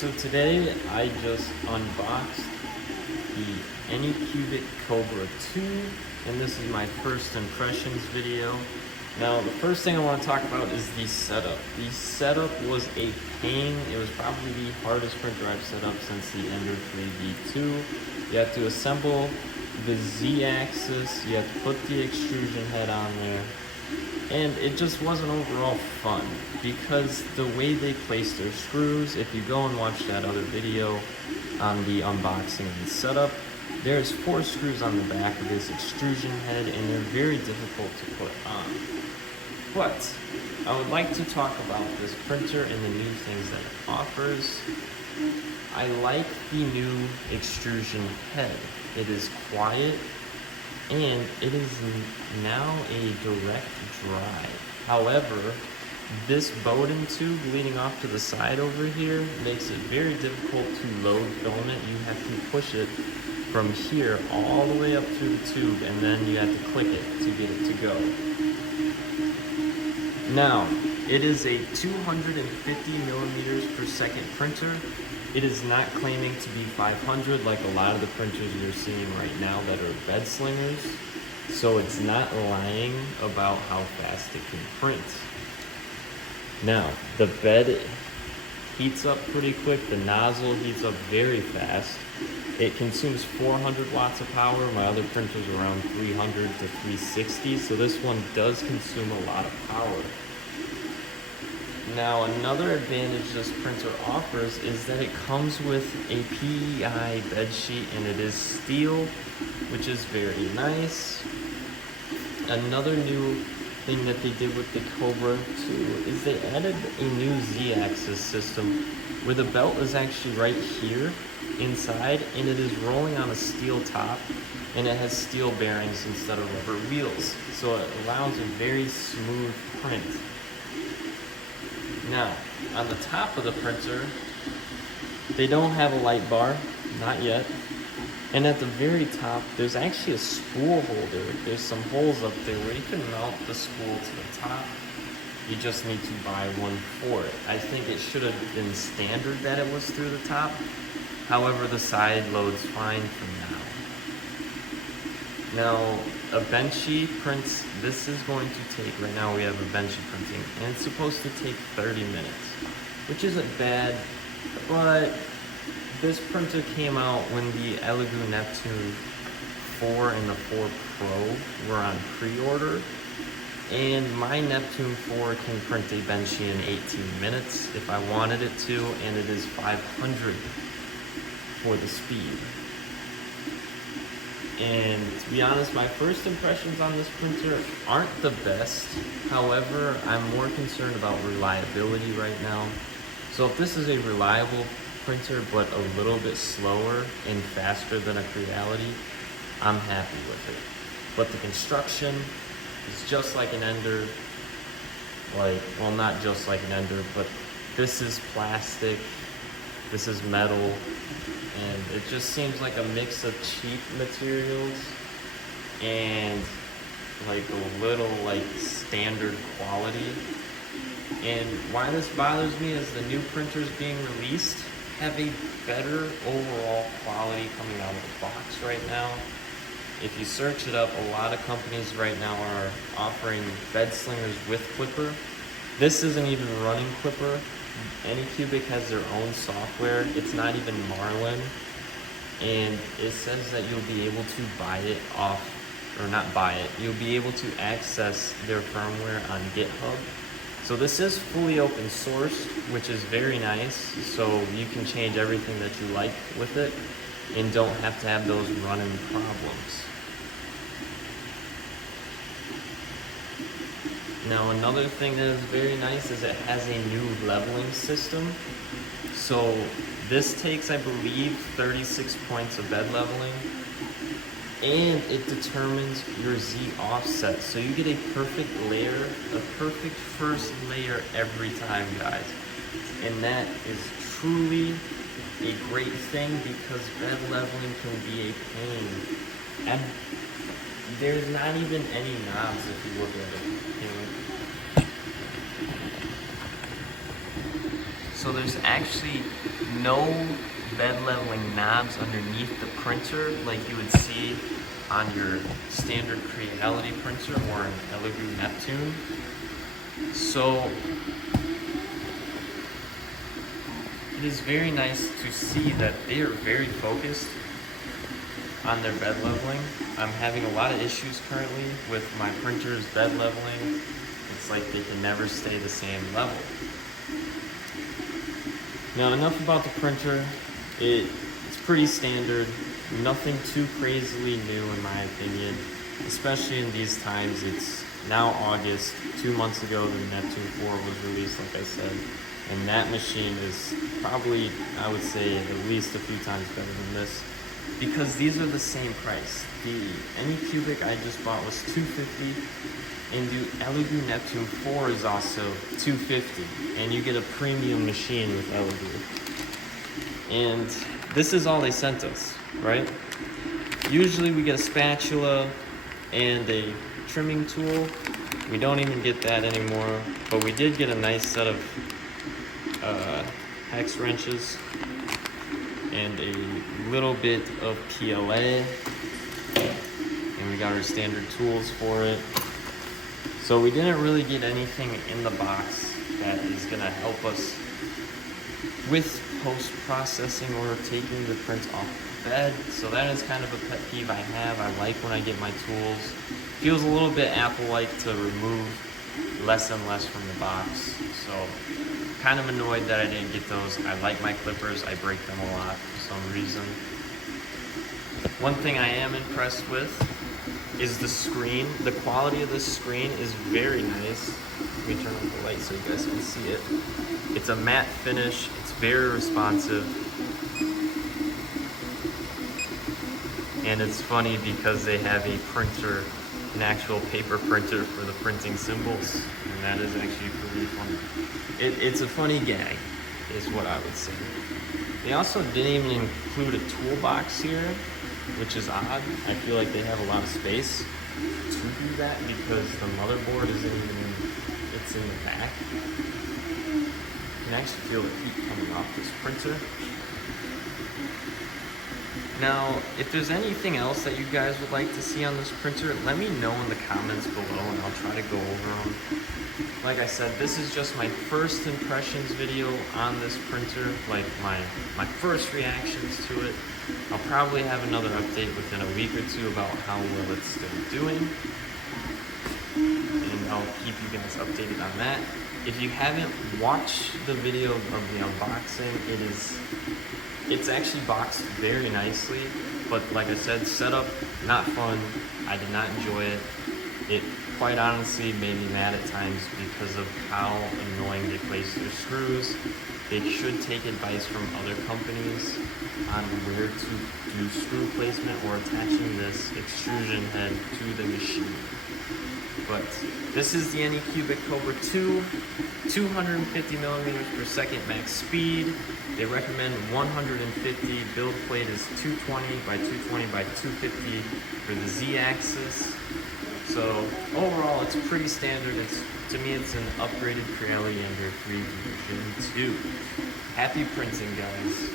So today I just unboxed the Anycubic Kobra 2, and this is my first impressions video. Now the first thing I want to talk about is the setup. The setup was a pain. It was probably the hardest printer I've set up since the Ender 3V2. You have to assemble the Z-axis, you have to put the extrusion head on there, and it just wasn't overall fun because the way they place their screws, if you go and watch that other video on the unboxing and setup, there's 4 screws on the back of this extrusion head and they're very difficult to put on. But I would like to talk about this printer and the new things that it offers. I like the new extrusion head. It is quiet and it is now a direct drive. However, this Bowden tube leading off to the side over here makes it very difficult to load filament. You have to push it from here all the way up through the tube and then you have to click it to get it to go. Now, it is a 250 millimeters per second printer. It is not claiming to be 500 like a lot of the printers you're seeing right now that are bed slingers. So it's not lying about how fast it can print. Now, the bed heats up pretty quick. The nozzle heats up very fast. It consumes 400 watts of power. My other printer's around 300 to 360, so this one does consume a lot of power. Now, another advantage this printer offers is that it comes with a PEI bed sheet and it is steel, which is very nice. Another new thing that they did with the Kobra 2 is they added a new Z-axis system where the belt is actually right here inside and it is rolling on a steel top and it has steel bearings instead of rubber wheels. So it allows a very smooth print. Now, on the top of the printer, they don't have a light bar, not yet. And at the very top, there's actually a spool holder. There's some holes up there where you can mount the spool to the top. You just need to buy one for it. I think it should have been standard that it was through the top. However, the side loads fine for now. Now, a Benchy prints, this is going to take, right now we have a Benchy printing, and it's supposed to take 30 minutes, which isn't bad, but this printer came out when the Elegoo Neptune 4 and the 4 Pro were on pre-order, and my Neptune 4 can print a Benchy in 18 minutes if I wanted it to, and it is 500 for the speed. And to be honest, my first impressions on this printer aren't the best. However, I'm more concerned about reliability right now. So if this is a reliable printer, but a little bit slower and faster than a Creality, I'm happy with it. But the construction is just like an Ender. Well, not just like an Ender, but this is plastic, this is metal, and it just seems like a mix of cheap materials and like a little like standard quality. And why this bothers me is the new printers being released have a better overall quality coming out of the box right now. If you search it up, a lot of companies right now are offering bed slingers with clipper. This isn't even running clipper. Anycubic has their own software. It's not even Marlin, and it says that you'll be able to buy it off, or not buy it, you'll be able to access their firmware on GitHub. So this is fully open source, which is very nice, so you can change everything that you like with it and don't have to have those running problems. Now, another thing that is very nice is it has a new leveling system. So this takes, I believe, 36 points of bed leveling, and it determines your Z offset. So you get a perfect layer, a perfect first layer every time, guys. And that is truly a great thing because bed leveling can be a pain. And there's not even any knobs if you look at it. So there's actually no bed leveling knobs underneath the printer like you would see on your standard Creality printer or an Elegoo Neptune. So it is very nice to see that they are very focused on their bed leveling. I'm having a lot of issues currently with my printer's bed leveling. It's like they can never stay the same level. Now, enough about the printer. It's pretty standard, nothing too crazily new in my opinion, especially in these times. It's now August. 2 months ago the Neptune 4 was released, like I said, and that machine is probably, I would say, at least a few times better than this, because these are the same price. The Anycubic I just bought was $250, and the Elegoo Neptune 4 is also $250, and you get a premium machine with Elegoo. And this is all they sent us, right? Usually we get a spatula and a trimming tool. We don't even get that anymore, but we did get a nice set of hex wrenches and a little bit of PLA, and we got our standard tools for it. So we didn't really get anything in the box that is gonna help us with post-processing or taking the prints off the bed. So that is kind of a pet peeve I have. I like when I get my tools. Feels a little bit Apple-like to remove less and less from the box. So kind of annoyed that I didn't get those. I like my clippers. I break them a lot for some reason. One thing I am impressed with is the screen. The quality of this screen is very nice. Let me turn on the light so you guys can see it. It's a matte finish. It's very responsive. And it's funny because they have a printer, an actual paper printer for the printing symbols. And that is actually pretty funny. It's a funny gag, is what I would say. They also didn't even include a toolbox here, which is odd. I feel like they have a lot of space to do that because the motherboard isn't even, it's in the back. You can actually feel the heat coming off this printer. Now, if there's anything else that you guys would like to see on this printer, let me know in the comments below and I'll try to go over them. Like I said, this is just my first impressions video on this printer, like my first reactions to it. I'll probably have another update within a week or two about how well it's still doing. And I'll keep you guys updated on that. If you haven't watched the video of the unboxing, it's actually boxed very nicely, but like I said, setup, not fun. I did not enjoy it. It quite honestly made me mad at times because of how annoying they place their screws. They should take advice from other companies on where to do screw placement or attaching this extrusion head to the machine. But this is the Anycubic Kobra 2, 250 millimeters per second max speed. They recommend 150. Build plate is 220 by 220 by 250 for the Z-axis. So overall, it's pretty standard. To me, it's an upgraded Creality Ender 3 version 2. Happy printing, guys.